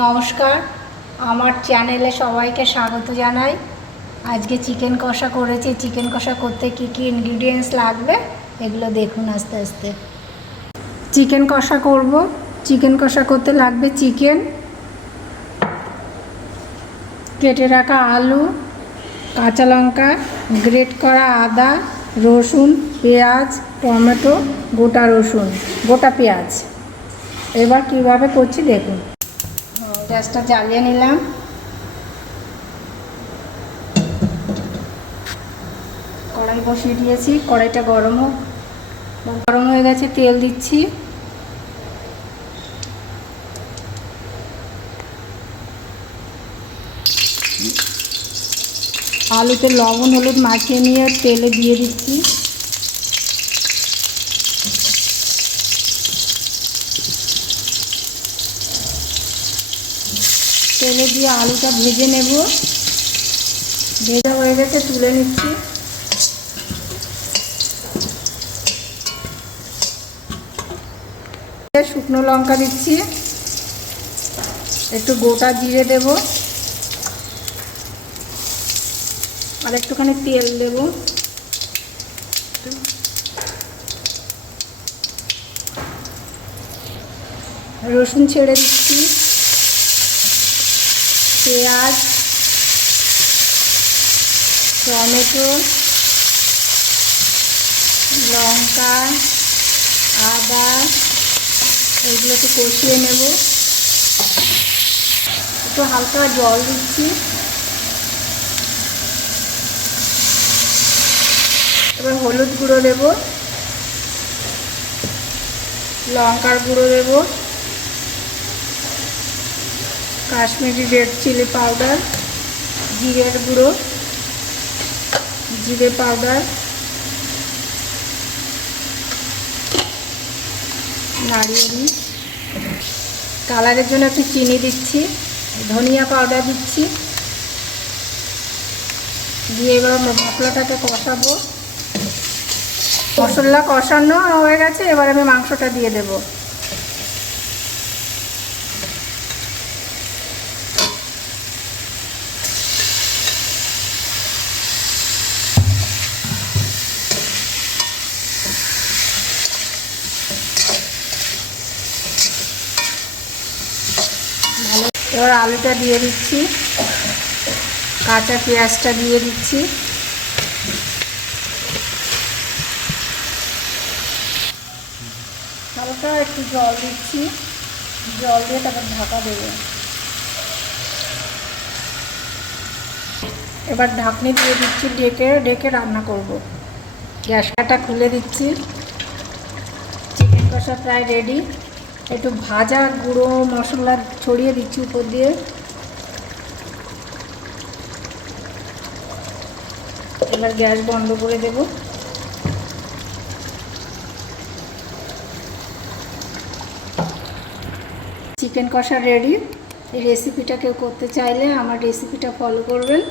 নমস্কার। আমার চ্যানেলে সবাইকে স্বাগত জানাই। আজকে চিকেন কষা করেছি। চিকেন কষা করতে কি কি ইনগ্রিডিয়েন্টস লাগবে এগুলো দেখুন আস্তে আস্তে। চিকেন কষা করব। চিকেন কষা করতে লাগবে চিকেন। কেটে রাখা আলু, কাঁচা লঙ্কা গ্রেট করা আদা, রসুন, পেঁয়াজ, টমেটো, গোটা রসুন, গোটা পেঁয়াজ। এবার কীভাবে করছি দেখুন। গ্যাসটা জ্বালিয়ে নিলাম। কড়াই বসিয়ে দিয়েছি, কড়াইটা গরম হোক। গরম হয়ে গেছে, তেল দিচ্ছি। আলুতে লবণ, হলুদ মাখিয়ে নিয়ে তেলে দিয়ে দিচ্ছি। তেলে দিয়ে আলুটা ভেজে নেব। ভেজা হয়ে গেছে, তুলে নিচ্ছি। শুকনো লঙ্কা দিচ্ছি। একটু গোটা জিরে দেব। আর একটুখানি তেল দেব। রসুন ছেড়ে দিচ্ছি। পেঁয়াজ, টমেটো, লঙ্কা, আদা এগুলোকে কষিয়ে নেব। একটু হালকা জল দিচ্ছি। এবার হলুদ গুঁড়ো দেব। লঙ্কার গুঁড়ো দেবো। কাশ্মীরি রেড চিলি পাউডার, জিরের গুঁড়ো, জিরে পাউডার, নারিয়েল। কালারের জন্য একটু চিনি দিচ্ছি, ধনিয়া পাউডার দিচ্ছি। দিয়ে এবার মশলাটাকে কষাবো। মশলা কষানো হয়ে গেছে, এবার আমি মাংসটা দিয়ে দেবো। এবার আলুটা দিয়ে দিচ্ছি। কাঁচা পেঁয়াজটা দিয়ে দিচ্ছি। হালকা একটু জল দিচ্ছি। জল দিয়ে তারপর ঢাকা দেবো। এবার ঢাকনি দিয়ে দিচ্ছি, ডেকে ডেকে রান্না করব। গ্যাসটা খুলে দিচ্ছি। চিকেন কষা প্রায় রেডি একটু ভাজা গুঁড়ো মশলা ছড়িয়ে দিচ্ছি উপর দিয়ে। এবার গ্যাস বন্ধ করে দেব। চিকেন কষা রেডি। এই রেসিপিটা কেউ করতে চাইলে আমার রেসিপিটা ফলো করবেন।